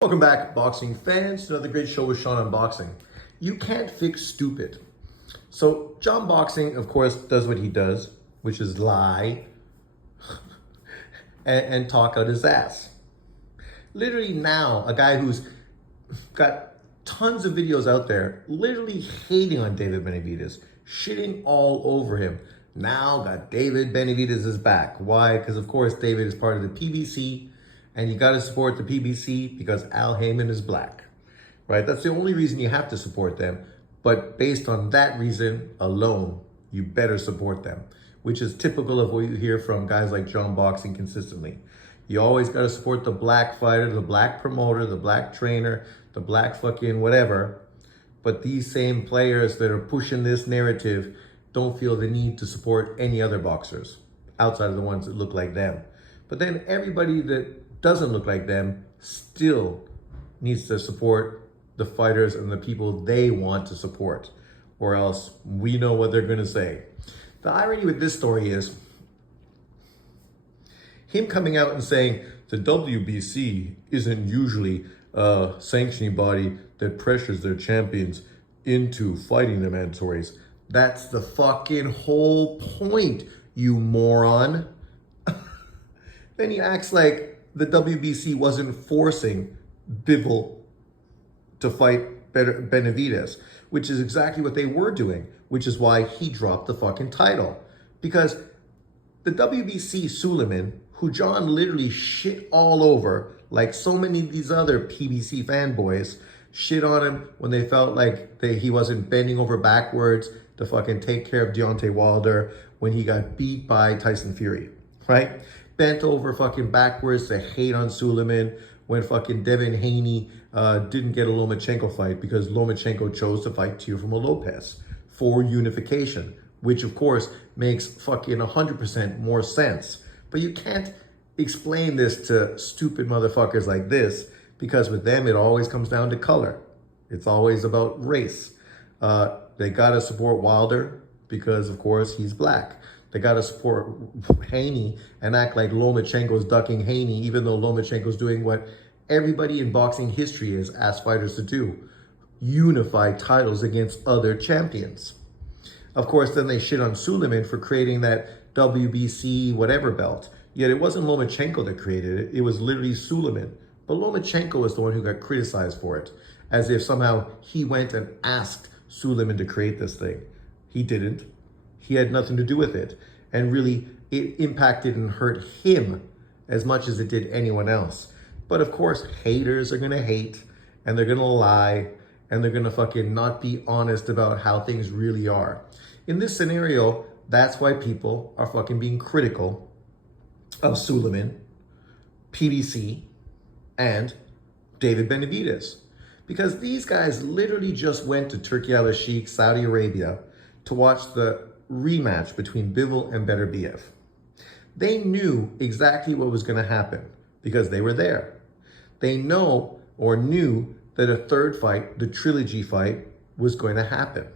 Welcome back, boxing fans, to another great show with Sean on boxing. You can't fix stupid. So John Boxing, of course, does what he does, which is lie and talk out his ass. Literally now, a guy who's got tons of videos out there, literally hating on David Benavidez, shitting all over him. Now got David Benavidez is back. Why? Because of course David is part of the PBC, and you got to support the PBC because Al Heyman is black, right? That's the only reason you have to support them. But based on that reason alone, you better support them, which is typical of what you hear from guys like John Boxing consistently. You always got to support the black fighter, the black promoter, the black trainer, the black fucking whatever. But these same players that are pushing this narrative don't feel the need to support any other boxers outside of the ones that look like them. But then everybody that doesn't look like them still needs to support the fighters and the people they want to support, or else we know what they're going to say. The irony with this story is him coming out and saying the WBC isn't usually a sanctioning body that pressures their champions into fighting the mandatories. That's the fucking whole point, you moron. Then he acts like the WBC wasn't forcing Bivol to fight Benavidez, which is exactly what they were doing, which is why he dropped the fucking title. Because the WBC Suleiman, who John literally shit all over, like so many of these other PBC fanboys, shit on him when they felt like he wasn't bending over backwards to fucking take care of Deontay Wilder when he got beat by Tyson Fury, right? Bent over fucking backwards to hate on Suleiman when fucking Devin Haney didn't get a Lomachenko fight because Lomachenko chose to fight Teofimo Lopez for unification, which of course makes fucking 100% more sense. But you can't explain this to stupid motherfuckers like this, because with them it always comes down to color. It's always about race. They gotta support Wilder because of course he's black. They got to support Haney and act like Lomachenko's ducking Haney, even though Lomachenko's doing what everybody in boxing history has asked fighters to do: unify titles against other champions. Of course, then they shit on Suleiman for creating that WBC whatever belt. Yet it wasn't Lomachenko that created it. It was literally Suleiman. But Lomachenko is the one who got criticized for it, as if somehow he went and asked Suleiman to create this thing. He didn't. He had nothing to do with it. And really, it impacted and hurt him as much as it did anyone else. But of course, haters are gonna hate, and they're gonna lie, and they're gonna fucking not be honest about how things really are. In this scenario, that's why people are fucking being critical of Suleiman, PBC, and David Benavidez. Because these guys literally just went to Turkey al-Sheikh, Saudi Arabia, to watch the rematch between Bivol and Beterbiev. They knew exactly what was going to happen because they were there. They know or knew that a third fight, the trilogy fight, was going to happen,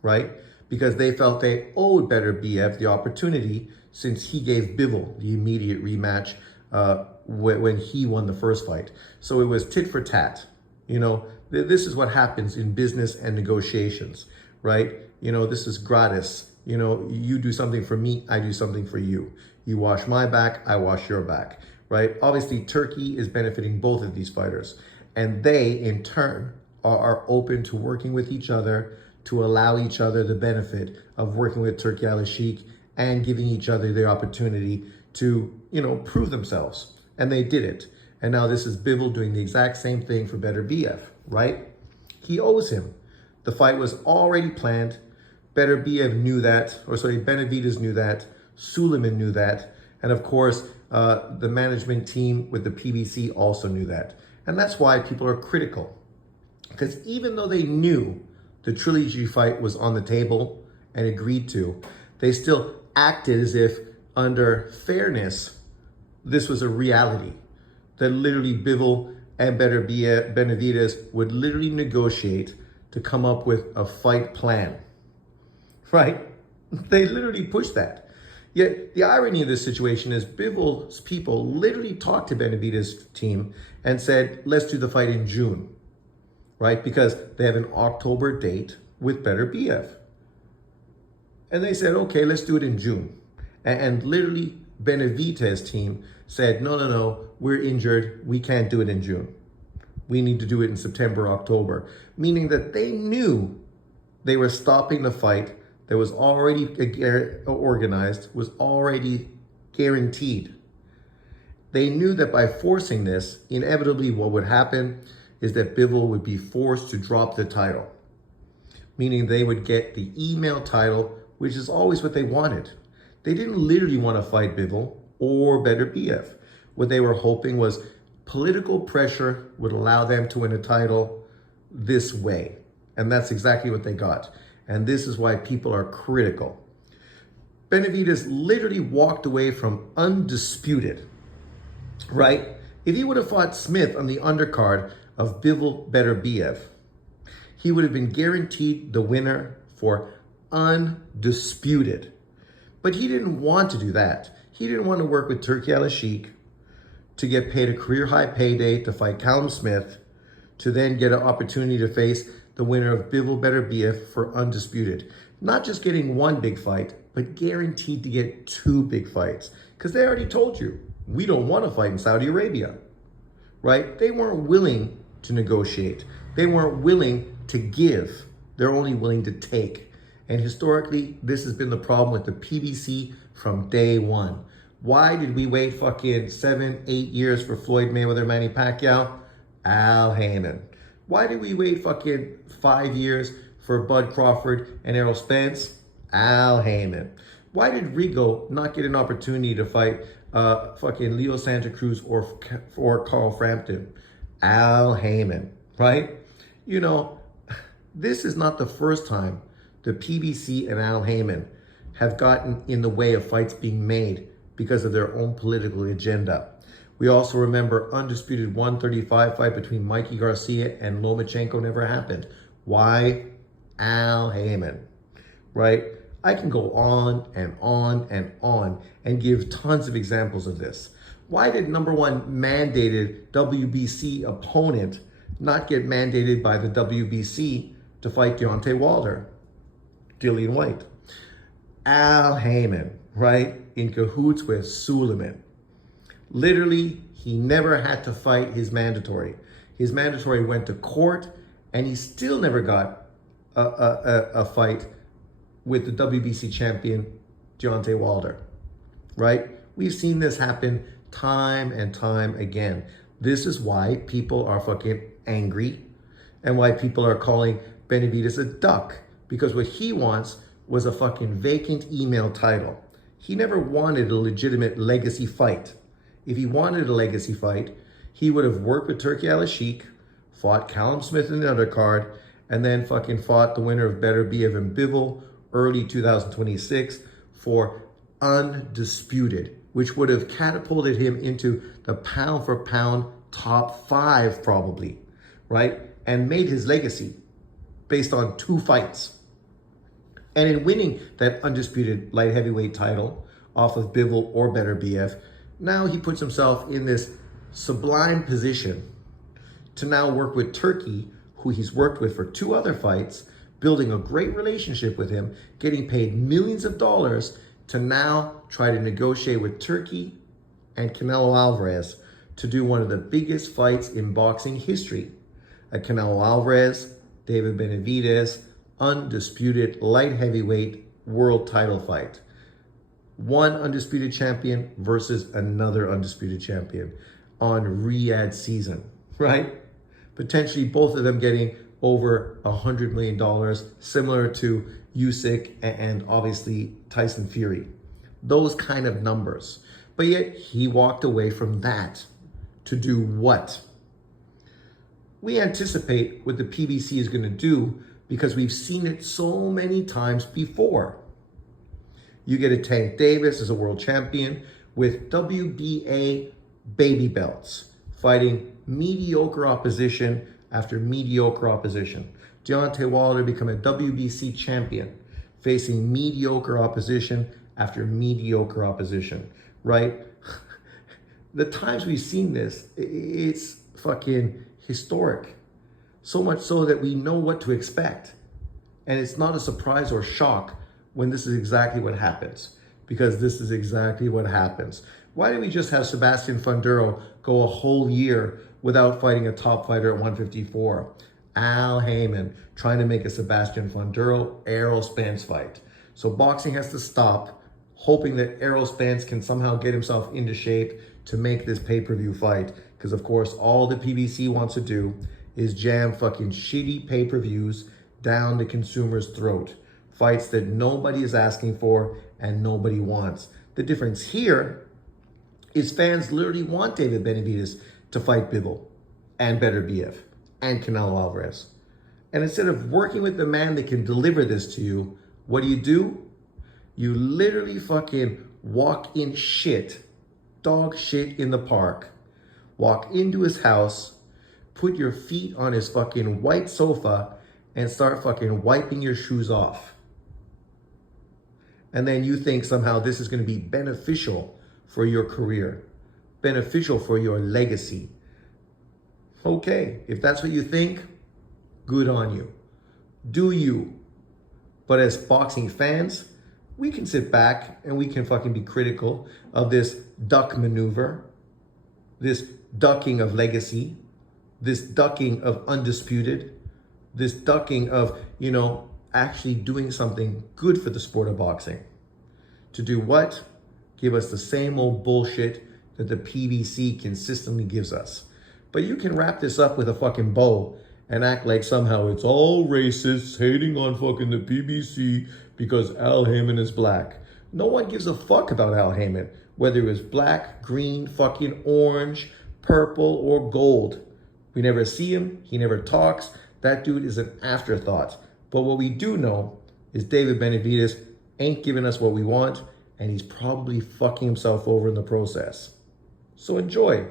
right? Because they felt they owed Beterbiev the opportunity since he gave Bivol the immediate rematch when he won the first fight. So it was tit for tat. You know, this is what happens in business and negotiations, right? You know, this is gratis. You know, you do something for me, I do something for you. You wash my back, I wash your back, right? Obviously, Turkey is benefiting both of these fighters. And they, in turn, are open to working with each other to allow each other the benefit of working with Turkey al-Sheikh and giving each other the opportunity to, you know, prove themselves. And they did it. And now this is Bivol doing the exact same thing for Beterbiev, right? He owes him. The fight was already planned. Beterbiev knew that, Benavidez knew that, Suleiman knew that, and of course, the management team with the PBC also knew that. And that's why people are critical. Because even though they knew the trilogy fight was on the table and agreed to, they still acted as if, under fairness, this was a reality. That literally Bivol and Benavidez would literally negotiate to come up with a fight plan. Right? They literally pushed that. Yet the irony of this situation is Bivol's people literally talked to Benavidez' team and said, let's do the fight in June, right? Because they have an October date with Better BF. And they said, okay, let's do it in June. And literally Benavidez' team said, no, we're injured. We can't do it in June. We need to do it in September, October. Meaning that they knew they were stopping the fight that was already organized, was already guaranteed. They knew that by forcing this, inevitably what would happen is that Bivol would be forced to drop the title. Meaning they would get the email title, which is always what they wanted. They didn't literally want to fight Bivol or Better BF. What they were hoping was political pressure would allow them to win a title this way. And that's exactly what they got. And this is why people are critical. Benavidez literally walked away from undisputed, right? If he would have fought Smith on the undercard of Bivol Better BF, he would have been guaranteed the winner for undisputed. But he didn't want to do that. He didn't want to work with Turki Al-Sheikh to get paid a career high payday to fight Callum Smith, to then get an opportunity to face the winner of Bivol Better BF for undisputed. Not just getting one big fight, but guaranteed to get two big fights. Because they already told you, we don't want to fight in Saudi Arabia, right? They weren't willing to negotiate. They weren't willing to give. They're only willing to take. And historically, this has been the problem with the PBC from day one. Why did we wait fucking 7, 8 years for Floyd Mayweather, Manny Pacquiao? Al Heyman. Why did we wait fucking 5 years for Bud Crawford and Errol Spence? Al Heyman. Why did Rigo not get an opportunity to fight fucking Leo Santa Cruz or Carl Frampton? Al Heyman, right? You know, this is not the first time the PBC and Al Heyman have gotten in the way of fights being made because of their own political agenda. We also remember undisputed 135 fight between Mikey Garcia and Lomachenko never happened. Why? Al Heyman, right? I can go on and on and on and give tons of examples of this. Why did number one mandated WBC opponent not get mandated by the WBC to fight Deontay Wilder? Dillian White. Al Heyman, right? In cahoots with Suleiman. Literally, he never had to fight his mandatory. His mandatory went to court, and he still never got a fight with the WBC champion, Deontay Wilder, right? We've seen this happen time and time again. This is why people are fucking angry and why people are calling Benavidez a duck, because what he wants was a fucking vacant email title. He never wanted a legitimate legacy fight. If he wanted a legacy fight, he would have worked with Turki Al-Sheikh, fought Callum Smith in the undercard, and then fucking fought the winner of Better BF and Bivol early 2026 for undisputed, which would have catapulted him into the pound for pound top 5 probably, right? And made his legacy based on 2 fights. And in winning that undisputed light heavyweight title off of Bivol or Better BF, now he puts himself in this sublime position to now work with Turki, who he's worked with for 2 other fights, building a great relationship with him, getting paid millions of dollars to now try to negotiate with Turki and Canelo Alvarez to do one of the biggest fights in boxing history. A Canelo Alvarez, David Benavidez, undisputed light heavyweight world title fight. One undisputed champion versus another undisputed champion on Riyadh season, right? Potentially both of them getting over $100 million, similar to Usyk and obviously Tyson Fury. Those kind of numbers. But yet he walked away from that to do what? We anticipate what the PBC is going to do because we've seen it so many times before. You get a Tank Davis as a world champion with WBA baby belts, fighting mediocre opposition after mediocre opposition. Deontay Wilder become a WBC champion, facing mediocre opposition after mediocre opposition, right? The times we've seen this, it's fucking historic. So much so that we know what to expect. And it's not a surprise or shock when this is exactly what happens. Because this is exactly what happens. Why didn't we just have Sebastian Fundero go a whole year without fighting a top fighter at 154? Al Heyman trying to make a Sebastian Fundero Errol Spence fight. So boxing has to stop, hoping that Errol Spence can somehow get himself into shape to make this pay-per-view fight. Because of course, all the PBC wants to do is jam fucking shitty pay-per-views down the consumer's throat. Fights that nobody is asking for and nobody wants. The difference here is fans literally want David Benavidez to fight Bivol and Better BF and Canelo Alvarez. And instead of working with the man that can deliver this to you, what do? You literally fucking walk in shit, dog shit in the park, walk into his house, put your feet on his fucking white sofa and start fucking wiping your shoes off. And then you think somehow this is going to be beneficial for your career, beneficial for your legacy. Okay, if that's what you think, good on you. Do you. But as boxing fans, we can sit back and we can fucking be critical of this duck maneuver, this ducking of legacy, this ducking of undisputed, this ducking of, actually doing something good for the sport of boxing. To do what? Give us the same old bullshit that the PBC consistently gives us. But you can wrap this up with a fucking bow and act like somehow it's all racists hating on fucking the PBC because Al Heyman is black. No one gives a fuck about Al Heyman, whether it was black, green, fucking orange, purple, or gold. We never see him. He never talks. That dude is an afterthought. But what we do know is David Benavidez ain't giving us what we want, and he's probably fucking himself over in the process. So enjoy.